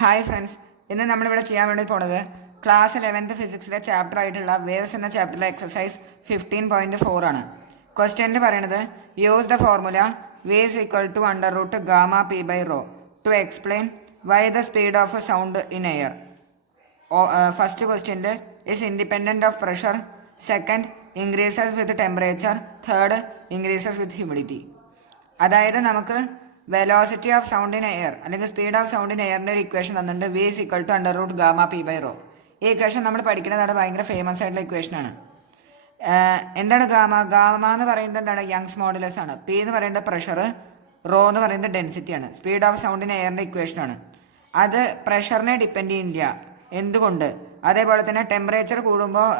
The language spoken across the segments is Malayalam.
ഹായ് ഫ്രണ്ട്സ്, ഇന്ന് നമ്മളിവിടെ ചെയ്യാൻ വേണ്ടി പോണത് ക്ലാസ് 11th ഫിസിക്സിലെ ചാപ്റ്റർ ആയിട്ടുള്ള വേവ്സ് എന്ന ചാപ്റ്ററിലെ എക്സസൈസ് 15.4 ആണ്. ക്വസ്റ്റ്യനിൽ പറയുന്നത് use the formula V is equal to under root gamma P by rho to explain why the speed of sound in air. First ക്വസ്റ്റ്യനിൽ is independent of pressure, second increases with temperature, third increases with humidity. അതായത് നമുക്ക് velocity of sound in air അല്ലെങ്കിൽ സ്പീഡ് ഓഫ് സൗണ്ട് ഇൻ എയറിൻ്റെ ഒരു ഇക്വേഷൻ തന്നിട്ടുണ്ട്. V is equal to under root gamma P by rho. ഈ ഇക്വേഷൻ നമ്മൾ പഠിക്കുന്നതാണ്, ഭയങ്കര ഫേമസ് ആയിട്ടുള്ള ഇക്വേഷനാണ്. എന്താണ് ഗാമ? ഗാമ എന്ന് പറയുന്നത് എന്താണ്? യങ്സ് മോഡുലസ് ആണ്. പി എന്ന് പറയുന്നത് പ്രഷർ, റോ എന്ന് പറയുന്നത് ഡെൻസിറ്റിയാണ്. സ്പീഡ് ഓഫ് സൗണ്ട് ഇൻ എയറിൻ്റെ ഇക്വേഷനാണ്. അത് പ്രഷറിനെ ഡിപ്പെൻഡ് ചെയ്യുന്നില്ല. എന്തുകൊണ്ട്? അതേപോലെ തന്നെ ടെമ്പറേച്ചർ കൂടുമ്പോൾ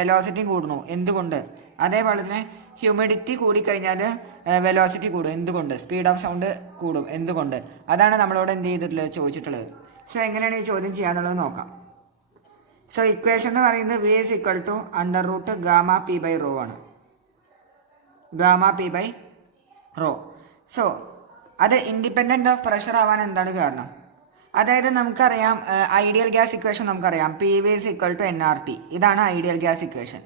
വെലോസിറ്റിയും കൂടുന്നു. എന്തുകൊണ്ട്? അതേപോലെ തന്നെ ഹ്യൂമിഡിറ്റി കൂടിക്കഴിഞ്ഞാൽ വെലോസിറ്റി കൂടും. എന്തുകൊണ്ട്? സ്പീഡ് ഓഫ് സൗണ്ട് കൂടും. എന്തുകൊണ്ട്? അതാണ് നമ്മളോട് എന്ത് ചെയ്തിട്ടുള്ളത്, ചോദിച്ചിട്ടുള്ളത്. സോ എങ്ങനെയാണ് ഈ ചോദ്യം ചെയ്യാന്നുള്ളത് നോക്കാം. സോ ഇക്വേഷൻ എന്ന് പറയുന്നത് V is equal to under root gamma P by rho ആണ്. Gamma P by rho. So അത് ഇൻഡിപെൻഡൻറ്റ് ഓഫ് പ്രഷർ ആവാൻ എന്താണ് കാരണം? അതായത് നമുക്കറിയാം, ഐഡിയൽ ഗ്യാസ് ഇക്വേഷൻ നമുക്കറിയാം, P V is equal to N R T. ഇതാണ് ഐഡിയൽ ഗ്യാസ് ഇക്വേഷൻ.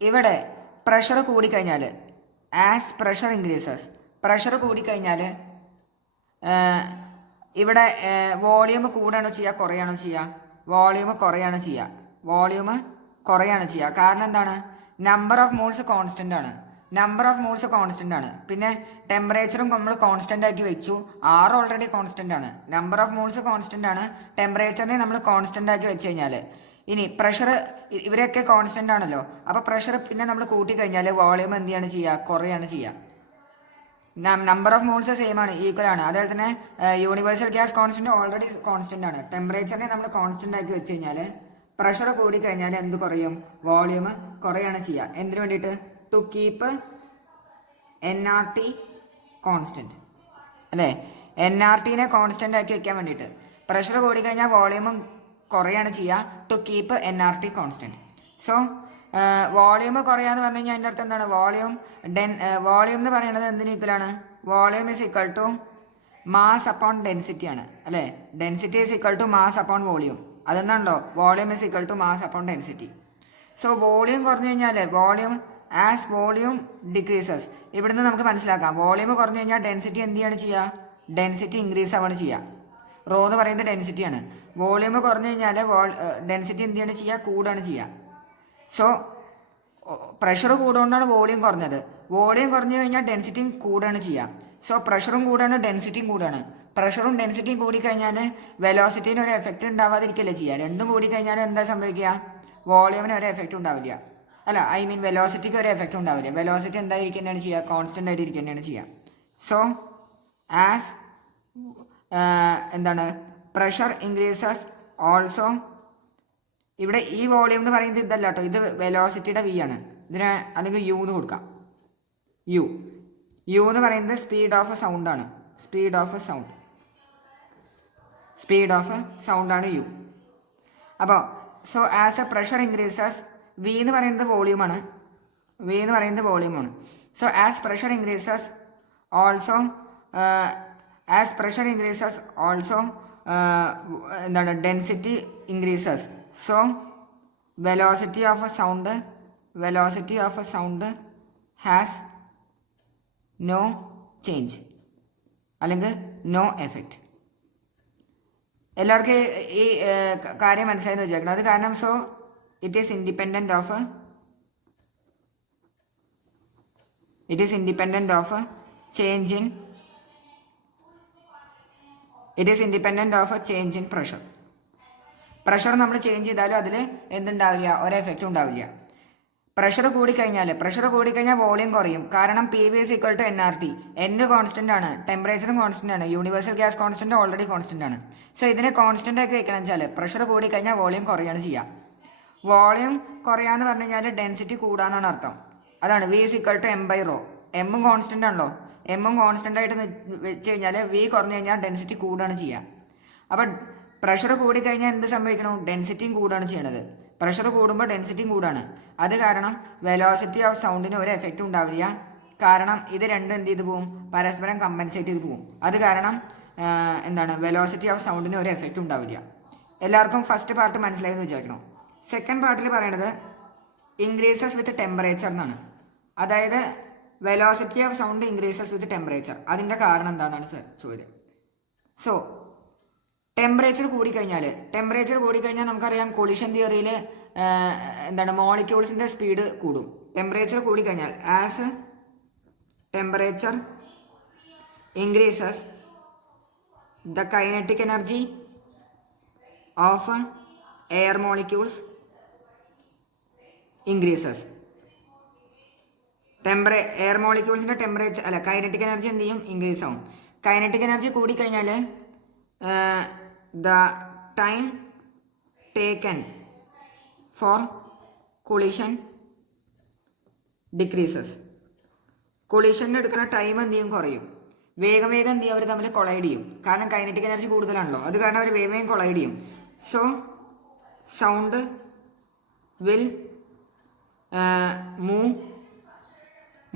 ഇവിടെ പ്രഷർ കൂടിക്കഴിഞ്ഞാൽ, ആസ് പ്രഷർ ഇൻക്രീസസ്, പ്രഷർ കൂടിക്കഴിഞ്ഞാൽ ഇവിടെ വോളിയൂം കൂടുകയാണോ ചെയ്യുക, കുറയാണോ ചെയ്യുക? വോളിയൂം കുറയാണ് ചെയ്യുക. വോളിയൂം കുറയാണ് ചെയ്യുക. കാരണം എന്താണ്? നമ്പർ ഓഫ് മോൾസ് കോൺസ്റ്റൻ്റ് ആണ്. നമ്പർ ഓഫ് മോൾസ് കോൺസ്റ്റൻ്റ് ആണ്. പിന്നെ ടെമ്പറേച്ചറും നമ്മൾ കോൺസ്റ്റൻ്റ് ആക്കി വെച്ചു. ആർ ഓൾറെഡി കോൺസ്റ്റൻ്റ് ആണ്. നമ്പർ ഓഫ് മോൾസ് കോൺസ്റ്റൻ്റ് ആണ്. ടെമ്പറേച്ചറിനെ നമ്മൾ കോൺസ്റ്റൻ്റ് ആക്കി വെച്ച് കഴിഞ്ഞാൽ, ഇനി പ്രഷർ ഇവരൊക്കെ കോൺസ്റ്റൻ്റ് ആണല്ലോ. അപ്പോൾ പ്രഷർ പിന്നെ നമ്മൾ കൂട്ടിക്കഴിഞ്ഞാൽ വോളിയൂം എന്ത് ചെയ്യാണ് ചെയ്യുക? കുറയാണ് ചെയ്യുക. നമ്പർ ഓഫ് മോൾസ് സെയിം ആണ്, ഈക്വൽ ആണ്. അതുപോലെ തന്നെ universal gas constant already constant ആണ്. ടെമ്പറേച്ചറിനെ നമ്മൾ കോൺസ്റ്റന്റ് ആക്കി വെച്ച് കഴിഞ്ഞാൽ പ്രഷർ കൂടിക്കഴിഞ്ഞാൽ എന്ത് കുറയും? വോളിയൂം കുറയാണ് ചെയ്യുക. എന്തിനു വേണ്ടിയിട്ട്? To keep N R T constant, അല്ലേ? എൻ ആർ ടീനെ കോൺസ്റ്റന്റ് ആക്കി വെക്കാൻ വേണ്ടിയിട്ട്. പ്രഷർ കൂടിക്കഴിഞ്ഞാൽ വോളിയൂമും കുറയാണ് ചെയ്യുക, to keep N R T constant. So volume കുറയാന്ന് പറഞ്ഞു കഴിഞ്ഞാൽ അതിൻ്റെ അർത്ഥം എന്താണ്? വോളിയൂം എന്ന് പറയുന്നത് എന്തിന് ഈക്വലാണ്? Volume is equal to mass upon density ആണ്, അല്ലേ? Density is equal to mass upon volume. അതെന്നാണല്ലോ volume is equal to mass upon density. So volume കുറഞ്ഞു കഴിഞ്ഞാൽ, ആസ് വോളിയൂം ഡിക്രീസസ്, ഇവിടുന്ന് നമുക്ക് മനസ്സിലാക്കാം വോളിയൂം കുറഞ്ഞു കഴിഞ്ഞാൽ ഡെൻസിറ്റി എന്ത് ചെയ്യാണ് ചെയ്യുക? ഡെൻസിറ്റി ഇൻക്രീസ് ആവാണ് ചെയ്യുക. റോ എന്ന് പറയുന്നത് ഡെൻസിറ്റിയാണ്. വോളിയൂം കുറഞ്ഞു കഴിഞ്ഞാൽ ഡെൻസിറ്റി എന്ത് ചെയ്യാണ് ചെയ്യുക? കൂടാണ് ചെയ്യുക. സോ പ്രഷർ കൂടുകൊണ്ടാണ് വോളിയൂം കുറഞ്ഞത്. വോളിയൂം കുറഞ്ഞു കഴിഞ്ഞാൽ ഡെൻസിറ്റിയും കൂടാണ് ചെയ്യുക. സോ പ്രഷറും കൂടാണ്, ഡെൻസിറ്റിയും കൂടാണ്. പ്രഷറും ഡെൻസിറ്റിയും കൂടിക്കഴിഞ്ഞാൽ വെലോസിറ്റിന് ഒരു എഫക്റ്റ് ഉണ്ടാവാതിരിക്കല്ലേ ചെയ്യുക. രണ്ടും കൂടിക്കഴിഞ്ഞാൽ എന്താ സംഭവിക്കുക? വോളിയൂമിന് ഒരു എഫക്റ്റ് ഉണ്ടാവില്ല. അല്ല, ഐ മീൻ വെലോസിറ്റിക്ക് ഒരു എഫക്റ്റ് ഉണ്ടാവില്ല. വെലോസിറ്റി എന്തായിരിക്കുന്നതാണ് ചെയ്യുക? കോൺസ്റ്റൻ്റ് ആയിട്ട് ഇരിക്കുന്നതാണ് ചെയ്യുക. സോ ആസ് എന്താണ്? Pressure increases also. ഇവിടെ ഈ വോളിയൂം എന്ന് പറയുന്നത് ഇതല്ല കേട്ടോ, ഇത് വെലോസിറ്റിയുടെ വി ആണ്. ഇതിന് അല്ലെങ്കിൽ യു എന്ന് കൊടുക്കാം. യു എന്ന് പറയുന്നത് സ്പീഡ് ഓഫ് സൗണ്ട് ആണ്. സ്പീഡ് ഓഫ് സൗണ്ട് ആണ് യു. അപ്പോൾ so as a pressure increases, V എന്ന് പറയുന്നത് വോളിയൂമാണ്. So as pressure increases also എന്താണ്? Density increases. So velocity of a sound has no change അല്ലെങ്കിൽ നോ എഫക്റ്റ്. എല്ലാവർക്കും ഈ കാര്യം മനസ്സിലായെന്ന് വെച്ചേക്കണം. അത് കാരണം so it is independent of change in pressure. Pressure നമ്മൾ ചേഞ്ച് ചെയ്താലും അതിൽ എന്തുണ്ടാവില്ല? ഒരു എഫക്റ്റ് ഉണ്ടാവില്ല. പ്രഷർ കൂടിക്കഴിഞ്ഞാൽ വോളിയം കുറയും. കാരണം P V is equal to N R T. N constant ആണ്, ടെമ്പറേച്ചറും കോൺസ്റ്റന്റ് ആണ്, universal gas constant already constant ആണ്. സോ ഇതിനെ കോൺസ്റ്റന്റ് ആക്കി വെക്കണം വെച്ചാൽ പ്രഷർ കൂടിക്കഴിഞ്ഞാൽ വോളിയം കുറയാണ് ചെയ്യുക. വോളിയം കുറയാന്ന് പറഞ്ഞു കഴിഞ്ഞാൽ ഡെൻസിറ്റി കൂടാന്നാണ് അർത്ഥം. അതാണ് V is equal to M by rho. എമ്മും കോൺസ്റ്റന്റ് ആണല്ലോ. എമ്മും കോൺസ്റ്റന്റ് ആയിട്ട് വെച്ച് കഴിഞ്ഞാൽ വി കുറഞ്ഞു കഴിഞ്ഞാൽ ഡെൻസിറ്റി കൂടാണ് ചെയ്യുക. അപ്പം പ്രഷർ കൂടിക്കഴിഞ്ഞാൽ എന്ത് സംഭവിക്കണം? ഡെൻസിറ്റിയും കൂടാണ് ചെയ്യണത്. പ്രഷർ കൂടുമ്പോൾ ഡെൻസിറ്റിയും കൂടാണ്. അത് കാരണം വെലോസിറ്റി ഓഫ് സൗണ്ടിന് ഒരു എഫക്റ്റ് ഉണ്ടാവില്ല. കാരണം ഇത് രണ്ടും എന്ത് ചെയ്ത് പോവും? പരസ്പരം കമ്പൻസേറ്റ് ചെയ്ത് പോവും. അത് കാരണം എന്താണ് വെലോസിറ്റി ഓഫ് സൗണ്ടിന് ഒരു എഫക്റ്റ് ഉണ്ടാവില്ല. എല്ലാവർക്കും ഫസ്റ്റ് പാർട്ട് മനസ്സിലായെന്ന് വിചാരിക്കണം. സെക്കൻഡ് പാർട്ടിൽ പറയണത് ഇൻക്രീസസ് വിത്ത് ടെമ്പറേച്ചർ എന്നാണ്. അതായത് velocity of sound increases with temperature. അതിൻ്റെ കാരണം എന്താണെന്നാണ് ചോദ്യം. സോ ടെമ്പറേച്ചർ കൂടിക്കഴിഞ്ഞാൽ നമുക്കറിയാം കൊളിഷൻ തിയറിയിൽ എന്താണ് മോളിക്യൂൾസിൻ്റെ സ്പീഡ് കൂടും. ടെമ്പറേച്ചർ കൂടിക്കഴിഞ്ഞാൽ as temperature increases the kinetic energy of air molecules increases. Air മോളിക്യൂൾസിൻ്റെ കൈനറ്റിക് എനർജി എന്ത് ചെയ്യും? ഇൻക്രീസ് ആവും. കൈനറ്റിക് എനർജി കൂടിക്കഴിഞ്ഞാൽ the time taken for collision decreases. കൊളിഷന് എടുക്കുന്ന ടൈം എന്ത് ചെയ്യും? കുറയും. വേഗം എന്ത് ചെയ്യും? അവർ തമ്മിൽ കൊളൈഡ് ചെയ്യും. കാരണം കൈനറ്റിക് എനർജി കൂടുതലാണല്ലോ, അത് കാരണം അവർ വേഗം കൊളൈഡ് ചെയ്യും. So sound will move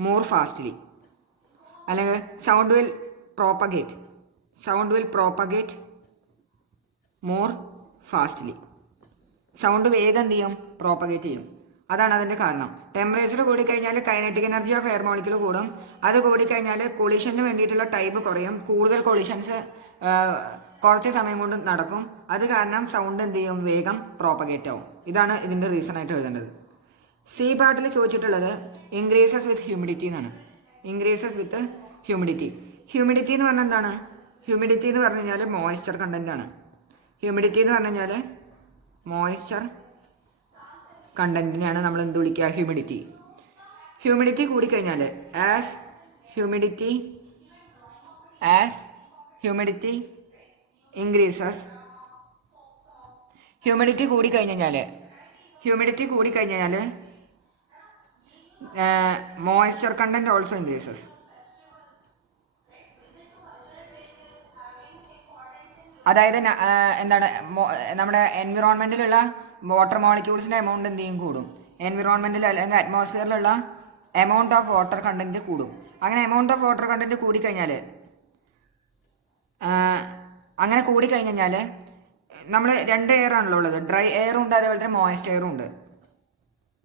more fastly, അല്ലെങ്കിൽ sound will propagate more fastly. Sound വേഗം എന്ത് ചെയ്യും? പ്രോപ്പഗേറ്റ് ചെയ്യും. അതാണ് അതിൻ്റെ കാരണം. ടെമ്പറേച്ചർ കൂടിക്കഴിഞ്ഞാൽ kinetic energy of air molecule കൂടും. അത് കൂടിക്കഴിഞ്ഞാൽ കൊളിഷന് വേണ്ടിയിട്ടുള്ള ടൈം കുറയും. കൂടുതൽ കൊളിഷൻസ് കുറച്ച് സമയം കൊണ്ട് നടക്കും. അത് കാരണം സൗണ്ട് എന്ത് ചെയ്യും? വേഗം പ്രോപ്പഗേറ്റ് ആവും. ഇതാണ് ഇതിൻ്റെ റീസൺ ആയിട്ട് എഴുതേണ്ടത്. സി പാർട്ടിൽ ചോദിച്ചിട്ടുള്ളത് ഇൻക്രീസസ് വിത്ത് ഹ്യൂമിഡിറ്റി എന്നാണ്. ഇൻക്രീസസ് വിത്ത് ഹ്യൂമിഡിറ്റി എന്ന് പറഞ്ഞാൽ എന്താണ്? ഹ്യൂമിഡിറ്റി എന്ന് പറഞ്ഞു കഴിഞ്ഞാൽ മോയ്സ്ചർ കണ്ടന്റ് ആണ്. ഹ്യൂമിഡിറ്റി എന്ന് പറഞ്ഞു കഴിഞ്ഞാൽ മോയ്സ്ചർ കണ്ടന്റിനെയാണ് നമ്മൾ എന്ത് വിളിക്കുക? ഹ്യൂമിഡിറ്റി കൂടിക്കഴിഞ്ഞാൽ ആസ് ഹ്യൂമിഡിറ്റി ഇൻക്രീസസ്. ഹ്യൂമിഡിറ്റി കൂടിക്കഴിഞ്ഞാൽ മോയ്സ്ചർ കണ്ടന്റ് ഓൾസോ ഇൻക്രീസസ്. അതായത് എന്താണ് നമ്മുടെ എൻവിറോൺമെൻറ്റിലുള്ള വാട്ടർ മോളിക്യൂൾസിൻ്റെ എമൗണ്ട് എന്ത് ചെയ്യും? കൂടും. എൻവിറോൺമെൻറ്റിൽ അല്ലെങ്കിൽ അറ്റ്മോസ്ഫിയറിലുള്ള എമൗണ്ട് ഓഫ് വാട്ടർ കണ്ടന്റ് കൂടും. അങ്ങനെ എമൗണ്ട് ഓഫ് വാട്ടർ കണ്ടന്റ് കൂടിക്കഴിഞ്ഞാൽ നമ്മൾ രണ്ട് എയർ ആണല്ലോ ഉള്ളത്. ഡ്രൈ എയറും ഉണ്ട്, അതേപോലെ തന്നെ മോയിസ്റ്റ് എയറും ഉണ്ട്.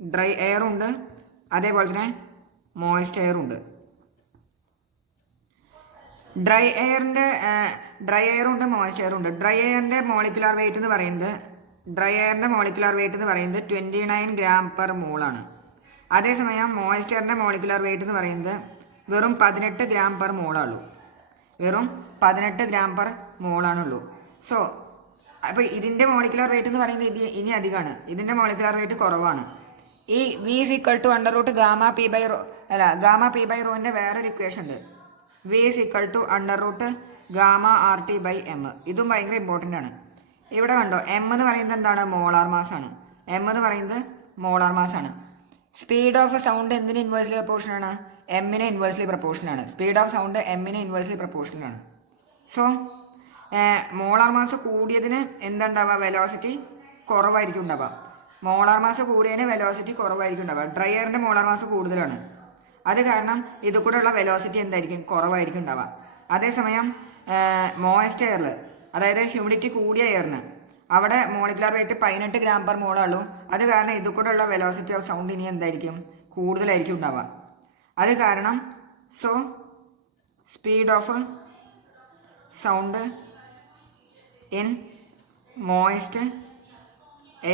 ഡ്രൈ എയറും ഉണ്ട്, അതേപോലെ തന്നെ മോയിസ്റ്റ് എയറും ഉണ്ട്. ഡ്രൈ എയറുണ്ട്, മോയിസ്റ്റ് എയറും ഉണ്ട്. ഡ്രൈ എയറിൻ്റെ മോളിക്കുലാർ വെയിറ്റ് എന്ന് പറയുന്നത് 29 ഗ്രാം പെർ മോളാണ്. അതേസമയം മോയിസ്റ്റ് എയറിൻ്റെ മോളിക്കുലാർ വെയിറ്റ് എന്ന് പറയുന്നത് വെറും 18 ഗ്രാം പെർ മോളാണുള്ളൂ. സോ അപ്പോൾ ഇതിൻ്റെ മോളിക്കുലാർ വെയിറ്റ് എന്ന് പറയുന്നത് ഇനി അധികമാണ്. ഇതിൻ്റെ മോളിക്കുലാർ വെയിറ്റ് കുറവാണ്. ഈ V = √Γ P ബൈ റോൻ്റെ വേറൊരു ഇക്വേഷൻ ഉണ്ട്. V = √Γ/RT/m. ഇതും ഭയങ്കര ഇമ്പോർട്ടൻ്റ് ആണ്. ഇവിടെ കണ്ടോ, M എന്ന് പറയുന്നത് എന്താണ്? മോളാർ മാസ് ആണ്. സ്പീഡ് ഓഫ് സൗണ്ട് എന്തിന് ഇൻവേഴ്സ്ലി പ്രൊപ്പോർഷണൽ ആണ്? എമ്മിന് ഇൻവേഴ്സ്ലി പ്രൊപ്പോർഷണൽ ആണ്. സ്പീഡ് ഓഫ് സൗണ്ട് എമ്മിന് ഇൻവേഴ്സ്ലി പ്രൊപ്പോർഷണൽ ആണ്. സോ മോളാർ മാസ് കൂടിയതിന് എന്തുണ്ടാവുക? വെലോസിറ്റി കുറവായിരിക്കും ഉണ്ടാവുക. മോളാർ മാസ് കൂടിയതിന് വെലോസിറ്റി കുറവായിരിക്കും ഉണ്ടാവുക. ഡ്രൈ എയറിൻ്റെ മോളാർ മാസ് കൂടുതലാണ്. അത് കാരണം ഇത് കൂടെയുള്ള വെലോസിറ്റി എന്തായിരിക്കും? കുറവായിരിക്കും ഉണ്ടാവുക. അതേസമയം മോയിസ്റ്റ് എയറിൽ, അതായത് ഹ്യൂമിഡിറ്റി കൂടിയ എയറിന്, അവിടെ മോളിക്കുലാർ വെയിറ്റ് 18 ഗ്രാം പെർ മോളുള്ളൂ. അത് കാരണം ഇത് കൂടെയുള്ള വെലോസിറ്റി ഓഫ് സൗണ്ട് ഇനി എന്തായിരിക്കും? കൂടുതലായിരിക്കും ഉണ്ടാവുക. അത് കാരണം so speed of sound in moist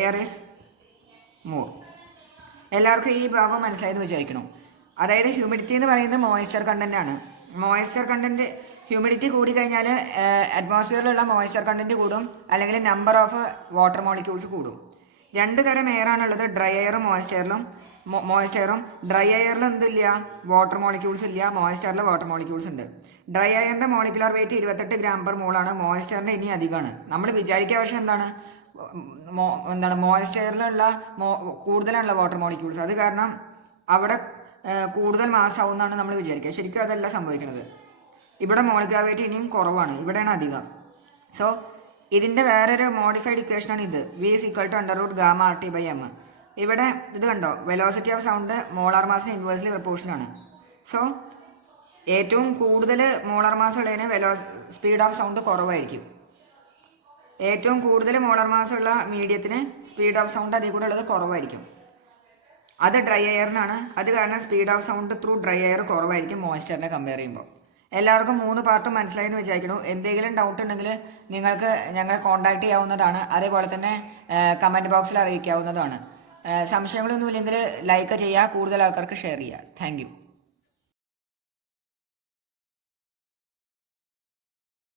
air is more. എല്ലാവർക്കും ഈ ഭാഗം മനസ്സിലായെന്ന് വിചാരിക്കണം. അതായത് ഹ്യൂമിഡിറ്റി എന്ന് പറയുന്നത് മോയ്സ്ചർ കണ്ടന്റ് ആണ്. ഹ്യൂമിഡിറ്റി കൂടിക്കഴിഞ്ഞാൽ അറ്റ്മോസ്ഫിയറിലുള്ള മോയ്സ്ചർ കണ്ടന്റ് കൂടും, അല്ലെങ്കിൽ നമ്പർ ഓഫ് വാട്ടർ മോളിക്യൂൾസ് കൂടും. രണ്ട് തരം എയർ ആണുള്ളത്, ഡ്രൈ എയറും മോയിസ്റ്റ് എയറും. ഡ്രൈ എയറിൽ എന്തില്ല? വാട്ടർ മോളിക്യൂൾസ് ഇല്ല. മോയിസ്റ്റ് എയറിൽ വാട്ടർ മോളിക്യൂൾസ് ഉണ്ട്. ഡ്രൈ എയറിൻ്റെ മോളിക്കുലാർ വെയിറ്റ് 28 ഗ്രാം പെർ മോളാണ്. മോയിസ്റ്റ് എയറിൻ്റെ ഇനി അധികമാണ്. നമ്മൾ വിചാരിക്കുക പക്ഷേ എന്താണ് മോയിസ്റ്റ് എയറിലുള്ള കൂടുതലാണുള്ള വാട്ടർ മോളിക്യൂൾസ്. അത് കാരണം അവിടെ കൂടുതൽ മാസ് ആവും എന്നാണ് നമ്മൾ വിചാരിക്കുക. ശരിക്കും അതല്ല സംഭവിക്കുന്നത്. ഇവിടെ മോളിക്കുലാർ വെയിറ്റ് ഇനിയും കുറവാണ്, ഇവിടെയാണ് അധികം. സോ ഇതിൻ്റെ വേറൊരു മോഡിഫൈഡ് ഇക്വേഷനാണ് ഇത്. V = √Γ/RT/m. ഇവിടെ ഇത് കണ്ടോ, വെലോസിറ്റി ഓഫ് സൗണ്ട് മോളാർ മാസിന് ഇൻവേഴ്സ്ലി പ്രൊപ്പോർഷനാണ്. സോ ഏറ്റവും കൂടുതൽ മോളാർ മാസ് ഉള്ളതിന് സ്പീഡ് ഓഫ് സൗണ്ട് കുറവായിരിക്കും. ഏറ്റവും കൂടുതൽ മോളാർ മാസ് ഉള്ള മീഡിയത്തിന് സ്പീഡ് ഓഫ് സൗണ്ട് അതിൽ കൂടെ ഉള്ളത് കുറവായിരിക്കും. അത് ഡ്രൈ എയറിനാണ്. അത് കാരണം speed of sound through dry air കുറവായിരിക്കും മോയ്സ്ചറിനെ കമ്പയർ ചെയ്യുമ്പോൾ. എല്ലാവർക്കും 3 പാർട്ടും മനസ്സിലായെന്ന് വിചാരിക്കുന്നു. എന്തെങ്കിലും ഡൗട്ട് ഉണ്ടെങ്കിൽ നിങ്ങൾക്ക് ഞങ്ങളെ കോൺടാക്ട് ചെയ്യാവുന്നതാണ്. അതേപോലെ തന്നെ കമൻറ്റ് ബോക്സിൽ അറിയിക്കാവുന്നതാണ്. സംശയങ്ങളൊന്നും ഇല്ലെങ്കിൽ ലൈക്ക് ചെയ്യുക, കൂടുതൽ ആൾക്കാർക്ക് ഷെയർ ചെയ്യുക. താങ്ക്